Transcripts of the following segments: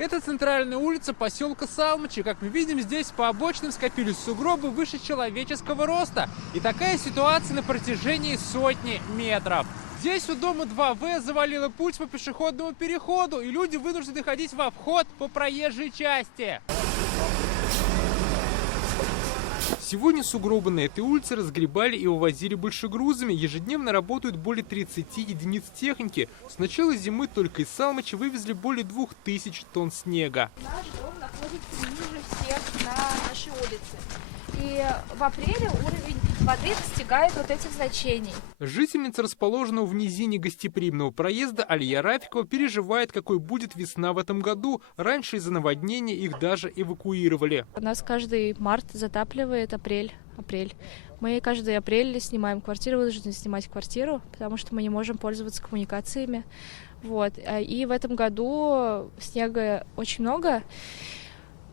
Это центральная улица поселка Салмачи. Как мы видим, здесь по обочинам скопились сугробы выше человеческого роста. И такая ситуация на протяжении сотни метров. Здесь у дома 2В завалило путь по пешеходному переходу, и люди вынуждены ходить в обход по проезжей части. Сегодня сугробы на этой улице разгребали и увозили большегрузами. Ежедневно работают более 30 единиц техники. С начала зимы только из Салмачи вывезли более 2000 тонн снега. Наш дом находится ниже всех на нашей улице. И в апреле уровень воды достигает вот этих значений. Жительница расположенного в низине гостеприимного проезда Алия Рафикова переживает, какой будет весна в этом году. Раньше из-за наводнения их даже эвакуировали. У нас каждый март затапливает апрель. Мы каждый апрель снимаем квартиру, вынуждены снимать квартиру, потому что мы не можем пользоваться коммуникациями. Вот. И в этом году снега очень много.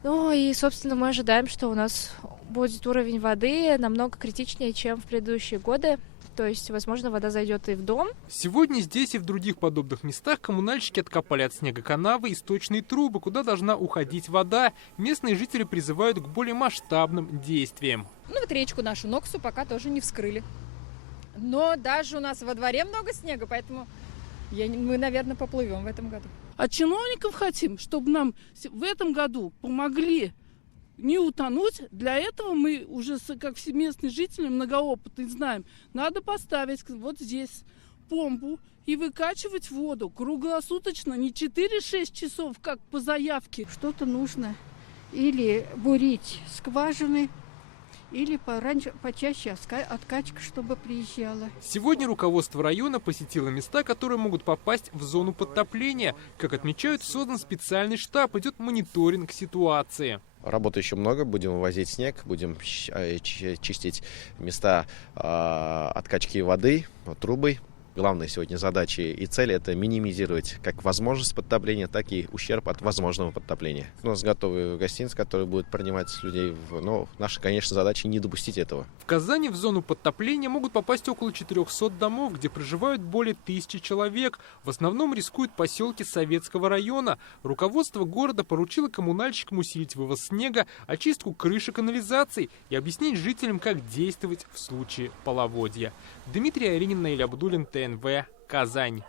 Ну и, собственно, мы ожидаем, что у нас будет уровень воды намного критичнее, чем в предыдущие годы. То есть, возможно, вода зайдет и в дом. Сегодня здесь и в других подобных местах коммунальщики откопали от снега канавы и сточные трубы, куда должна уходить вода. Местные жители призывают к более масштабным действиям. Ну вот речку нашу Ноксу пока тоже не вскрыли. Но даже у нас во дворе много снега, поэтому мы, наверное, поплывем в этом году. От чиновников хотим, чтобы нам в этом году помогли не утонуть. Для этого мы уже, как все местные жители, многоопытные, знаем, надо поставить вот здесь помпу и выкачивать воду круглосуточно, не 4-6 часов, как по заявке. Что-то нужно или бурить скважины, или почаще откачка, чтобы приезжала. Сегодня руководство района посетило места, которые могут попасть в зону подтопления. Как отмечают, создан специальный штаб, идет мониторинг ситуации. Работы еще много, будем вывозить снег, будем чистить места откачки воды, трубы. Главная сегодня задача и цель – это минимизировать как возможность подтопления, так и ущерб от возможного подтопления. У нас готовы гостиницы, которые будут принимать людей. Но наша, конечно, задача не допустить этого. В Казани в зону подтопления могут попасть около 400 домов, где проживают более 1000 человек. В основном рискуют поселки Советского района. Руководство города поручило коммунальщикам усилить вывоз снега, очистку крыши канализаций и объяснить жителям, как действовать в случае половодья. Дмитрий Аринин, Наиль Абдуллин, ТНВ, Казань.